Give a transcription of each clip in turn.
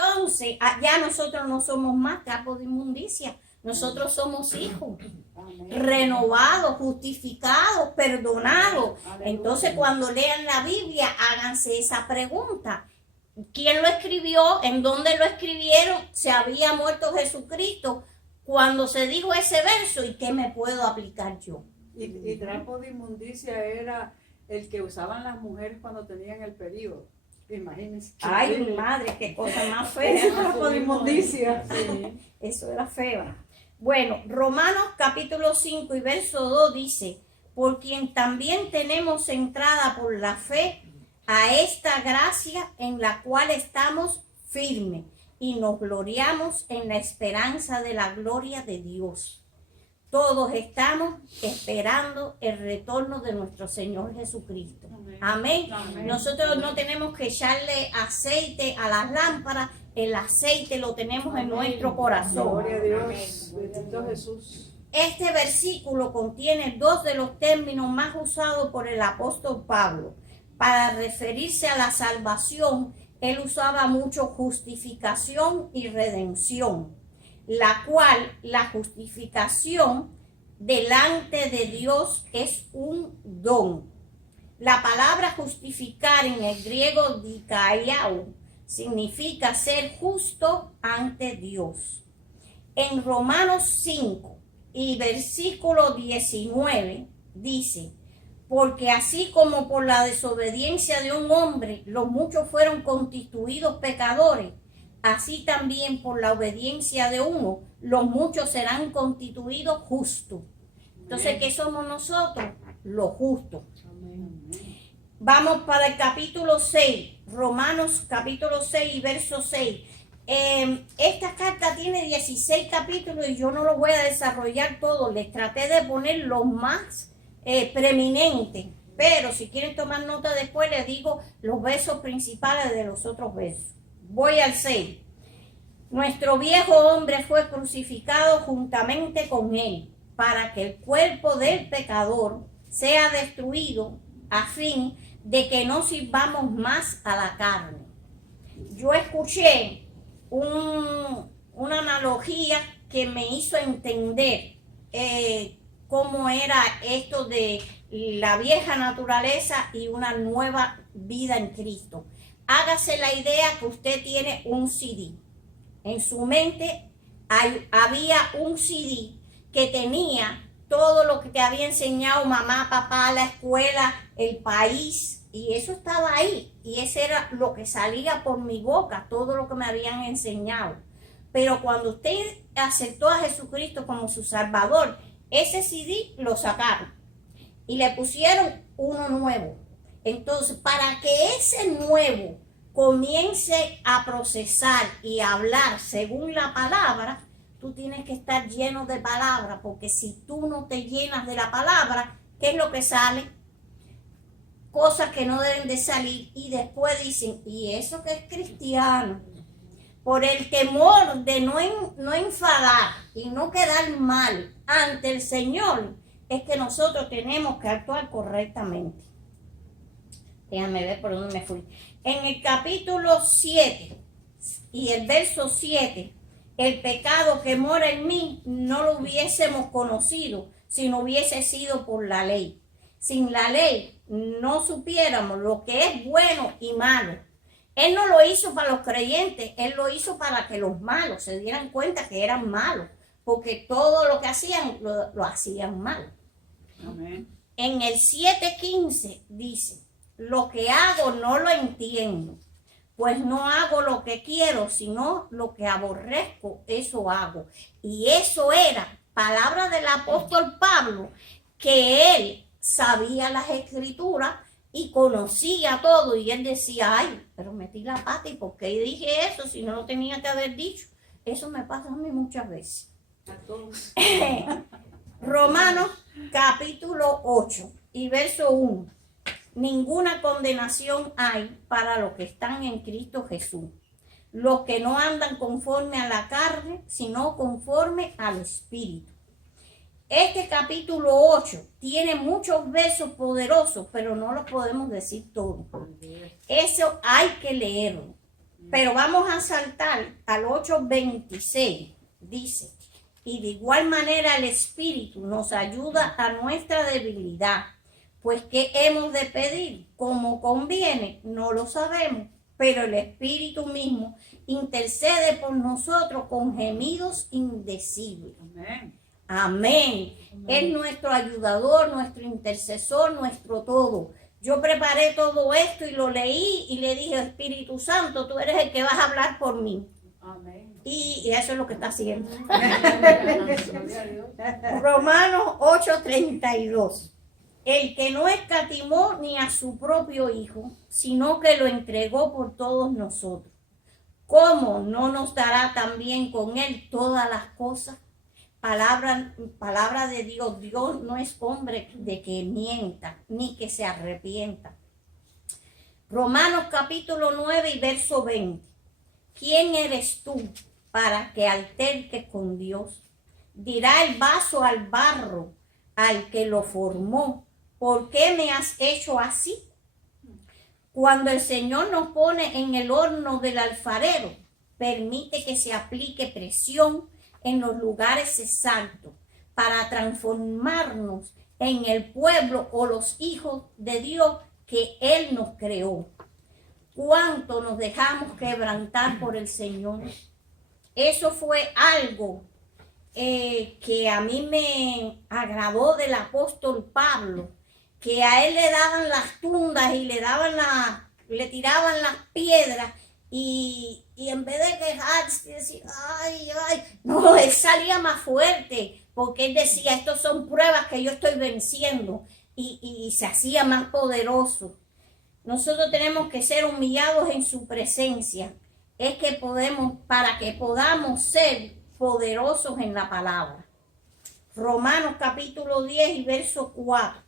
entonces ya nosotros no somos más trapos de inmundicia. Nosotros somos hijos, renovados, justificados, perdonados. Entonces, cuando lean la Biblia, háganse esa pregunta. ¿Quién lo escribió? ¿En dónde lo escribieron? ¿Se había muerto Jesucristo cuando se dijo ese verso? ¿Y qué me puedo aplicar yo? Y trapo de inmundicia era el que usaban las mujeres cuando tenían el periodo. Imagínense. Ay, mi madre, qué cosa más fea. Ese trapo de inmundicia. Sí, eso era feo. Bueno, Romanos capítulo 5 y verso 2 dice, por quien también tenemos entrada por la fe a esta gracia en la cual estamos firmes y nos gloriamos en la esperanza de la gloria de Dios. Todos estamos esperando el retorno de nuestro Señor Jesucristo. Amén. Amén. Nosotros no tenemos que echarle aceite a las lámparas, el aceite lo tenemos en nuestro corazón. Gloria a Dios. Bendito Jesús. Este versículo contiene dos de los términos más usados por el apóstol Pablo. Para referirse a la salvación, él usaba mucho justificación y redención, la cual la justificación delante de Dios es un don. La palabra justificar en el griego dikaiao significa ser justo ante Dios. En Romanos 5 y versículo 19 dice, porque así como por la desobediencia de un hombre los muchos fueron constituidos pecadores, así también por la obediencia de uno, los muchos serán constituidos justos. Entonces, ¿qué somos nosotros? Los justos. Vamos para el capítulo 6, Romanos capítulo 6 y verso 6. Esta carta tiene 16 capítulos y yo no lo voy a desarrollar todo. Les traté de poner los más preeminentes. Pero si quieren tomar nota después, les digo los versos principales de los otros versos. Voy al 6. Nuestro viejo hombre fue crucificado juntamente con él, para que el cuerpo del pecador sea destruido, a fin de que no sirvamos más a la carne. Yo escuché una analogía que me hizo entender cómo era esto de la vieja naturaleza y una nueva vida en Cristo. Hágase la idea que usted tiene un CD. En su mente había un CD que tenía todo lo que te había enseñado mamá, papá, la escuela, el país, y eso estaba ahí. Y eso era lo que salía por mi boca, todo lo que me habían enseñado. Pero cuando usted aceptó a Jesucristo como su Salvador, ese CD lo sacaron y le pusieron uno nuevo. Entonces, para que ese nuevo comience a procesar y a hablar según la palabra, tú tienes que estar lleno de palabra, porque si tú no te llenas de la palabra, ¿qué es lo que sale? Cosas que no deben de salir, y después dicen, ¿y eso que es cristiano? Por el temor de no enfadar y no quedar mal ante el Señor, es que nosotros tenemos que actuar correctamente. Déjame ver por dónde me fui. En el capítulo 7 y el verso 7, el pecado que mora en mí no lo hubiésemos conocido si no hubiese sido por la ley. Sin la ley no supiéramos lo que es bueno y malo. Él no lo hizo para los creyentes, él lo hizo para que los malos se dieran cuenta que eran malos, porque todo lo que hacían lo hacían mal. Amén. En el 7:15 dice, lo que hago no lo entiendo, pues no hago lo que quiero, sino lo que aborrezco, eso hago. Y eso era palabra del apóstol Pablo, que él sabía las escrituras y conocía todo, y él decía, ay, pero metí la pata, ¿y por qué dije eso si no lo tenía que haber dicho? Eso me pasa a mí muchas veces. A todos. Romanos capítulo 8 y verso 1. Ninguna condenación hay para los que están en Cristo Jesús, los que no andan conforme a la carne, sino conforme al Espíritu. Este capítulo 8 tiene muchos versos poderosos, pero no los podemos decir todos. Eso hay que leerlo. Pero vamos a saltar al 8:26. Dice, y de igual manera el Espíritu nos ayuda a nuestra debilidad, pues ¿qué hemos de pedir? Como conviene, no lo sabemos, pero el Espíritu mismo intercede por nosotros con gemidos indecibles. Amén. Amén. Es nuestro ayudador, nuestro intercesor, nuestro todo. Yo preparé todo esto y lo leí y le dije, Espíritu Santo, tú eres el que vas a hablar por mí. Amén. Y eso es lo que está haciendo. Gloria a Dios. Romanos 8:32. El que no escatimó ni a su propio Hijo, sino que lo entregó por todos nosotros, ¿cómo no nos dará también con él todas las cosas? Palabra de Dios. Dios no es hombre de que mienta, ni que se arrepienta. Romanos capítulo 9 y verso 20. ¿Quién eres tú para que alterques con Dios? Dirá el vaso al barro, al que lo formó, ¿por qué me has hecho así? Cuando el Señor nos pone en el horno del alfarero, permite que se aplique presión en los lugares exactos para transformarnos en el pueblo o los hijos de Dios que Él nos creó. ¿Cuánto nos dejamos quebrantar por el Señor? Eso fue algo que a mí me agradó del apóstol Pablo, que a él le daban las tundas y le tiraban las piedras y en vez de quejarse, decir, ay, no, él salía más fuerte, porque él decía, estos son pruebas que yo estoy venciendo, y se hacía más poderoso. Nosotros tenemos que ser humillados en su presencia, es que para que podamos ser poderosos en la palabra. Romanos capítulo 10 y verso 4.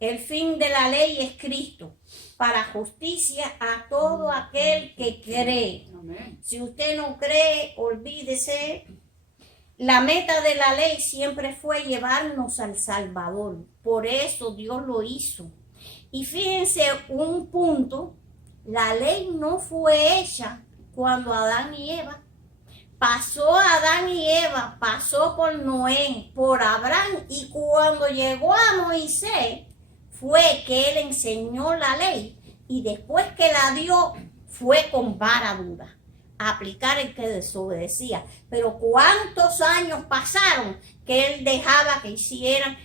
El fin de la ley es Cristo, para justicia a todo aquel que cree. Amén. Si usted no cree, olvídese. La meta de la ley siempre fue llevarnos al Salvador. Por eso Dios lo hizo. Y fíjense un punto, la ley no fue hecha cuando Adán y Eva. Pasó Adán y Eva, pasó por Noé, por Abraham, y cuando llegó a Moisés, fue que él enseñó la ley, y después que la dio, fue con vara dura a aplicar el que desobedecía. Pero ¿cuántos años pasaron que él dejaba que hicieran?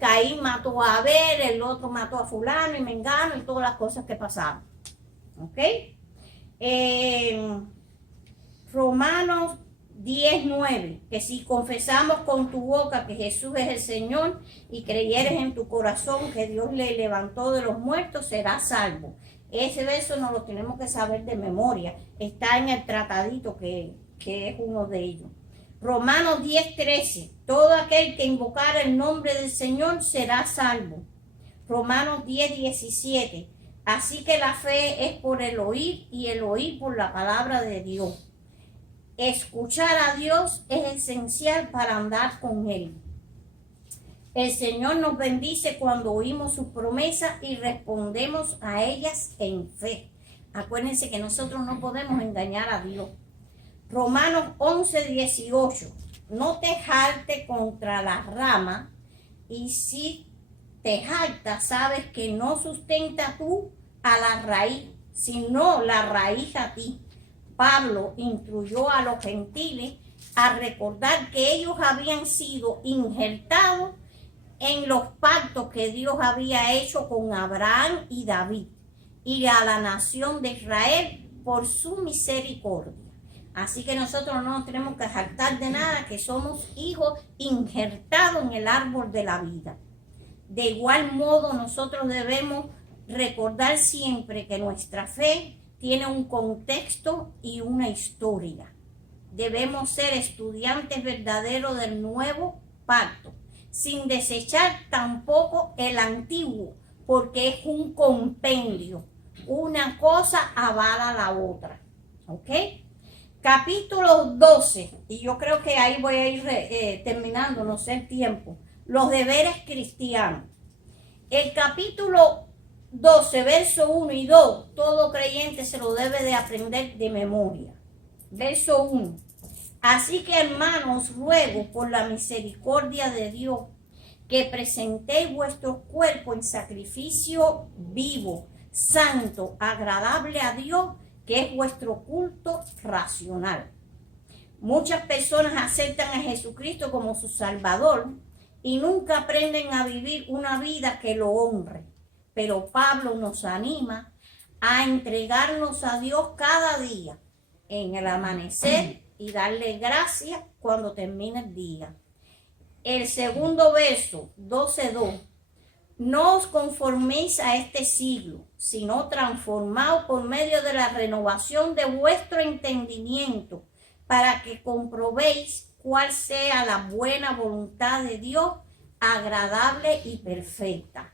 Caín mató a Abel, el otro mató a fulano y mengano, y todas las cosas que pasaron. ¿Ok? Romanos 10:9, que si confesamos con tu boca que Jesús es el Señor y creyeres en tu corazón que Dios le levantó de los muertos, serás salvo. Ese verso no lo tenemos que saber de memoria, está en el tratadito que es uno de ellos. Romanos 10:13, todo aquel que invocara el nombre del Señor será salvo. Romanos 10:17, así que la fe es por el oír y el oír por la palabra de Dios. Escuchar a Dios es esencial para andar con Él. El Señor nos bendice cuando oímos sus promesas y respondemos a ellas en fe. Acuérdense que nosotros no podemos engañar a Dios. Romanos 11:18. No te jactes contra la rama, y si te jactas, sabes que no sustenta tú a la raíz, sino la raíz a ti. Pablo instruyó a los gentiles a recordar que ellos habían sido injertados en los pactos que Dios había hecho con Abraham y David y a la nación de Israel por su misericordia. Así que nosotros no nos tenemos que jactar de nada, que somos hijos injertados en el árbol de la vida. De igual modo, nosotros debemos recordar siempre que nuestra fe tiene un contexto y una historia. Debemos ser estudiantes verdaderos del nuevo pacto, sin desechar tampoco el antiguo, porque es un compendio. Una cosa avala la otra. ¿Ok? Capítulo 12, y yo creo que ahí voy a ir terminando, no sé el tiempo. Los deberes cristianos. El capítulo 12, verso 1 y 2, todo creyente se lo debe de aprender de memoria. Verso 1. Así que, hermanos, ruego por la misericordia de Dios que presentéis vuestro cuerpo en sacrificio vivo, santo, agradable a Dios, que es vuestro culto racional. Muchas personas aceptan a Jesucristo como su Salvador y nunca aprenden a vivir una vida que lo honre. Pero Pablo nos anima a entregarnos a Dios cada día en el amanecer y darle gracias cuando termine el día. El segundo verso, 12:2. No os conforméis a este siglo, sino transformaos por medio de la renovación de vuestro entendimiento, para que comprobéis cuál sea la buena voluntad de Dios, agradable y perfecta.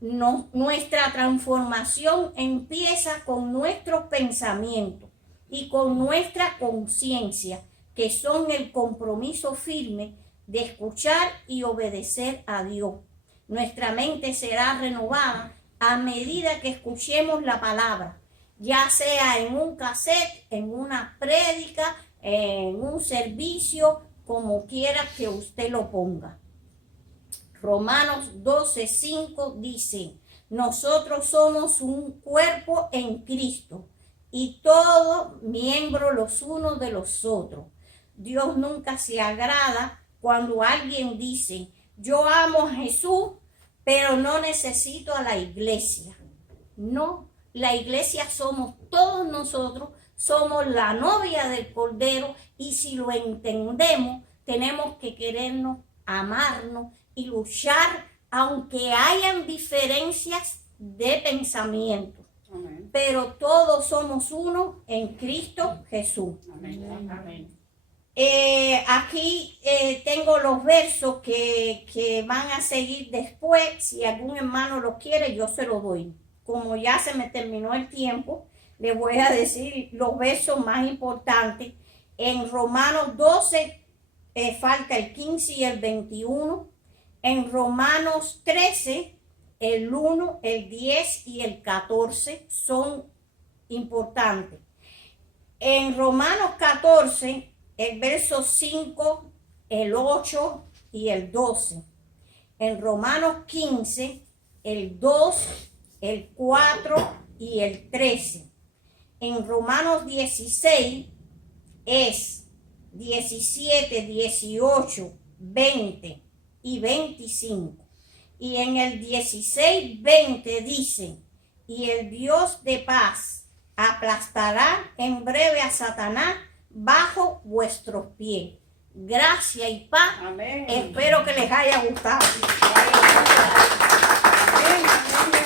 Nuestra transformación empieza con nuestros pensamientos y con nuestra conciencia, que son el compromiso firme de escuchar y obedecer a Dios. Nuestra mente será renovada a medida que escuchemos la palabra, ya sea en un cassette, en una prédica, en un servicio, como quiera que usted lo ponga. Romanos 12:5 dice: nosotros somos un cuerpo en Cristo y todos miembros los unos de los otros. Dios nunca se agrada cuando alguien dice: yo amo a Jesús, pero no necesito a la iglesia. No, la iglesia somos todos nosotros, somos la novia del Cordero, y si lo entendemos, tenemos que querernos, amarnos y luchar, aunque hayan diferencias de pensamiento. Amén. Pero todos somos uno en Cristo Jesús. Amén. Amén. Aquí tengo los versos que van a seguir después. Si algún hermano lo quiere, yo se lo doy. Como ya se me terminó el tiempo, le voy a decir los versos más importantes. En Romanos 12 falta el 15 y el 21. En Romanos 13, el 1, el 10 y el 14 son importantes. En Romanos 14, el verso 5, el 8 y el 12. En Romanos 15, el 2, el 4 y el 13. En Romanos 16 es 17, 18, 20 y 25. Y en el 16, 20 dice: y el Dios de paz aplastará en breve a Satanás bajo vuestros pies. Gracia y paz. Amén. Espero que les haya gustado. Amén. Amén.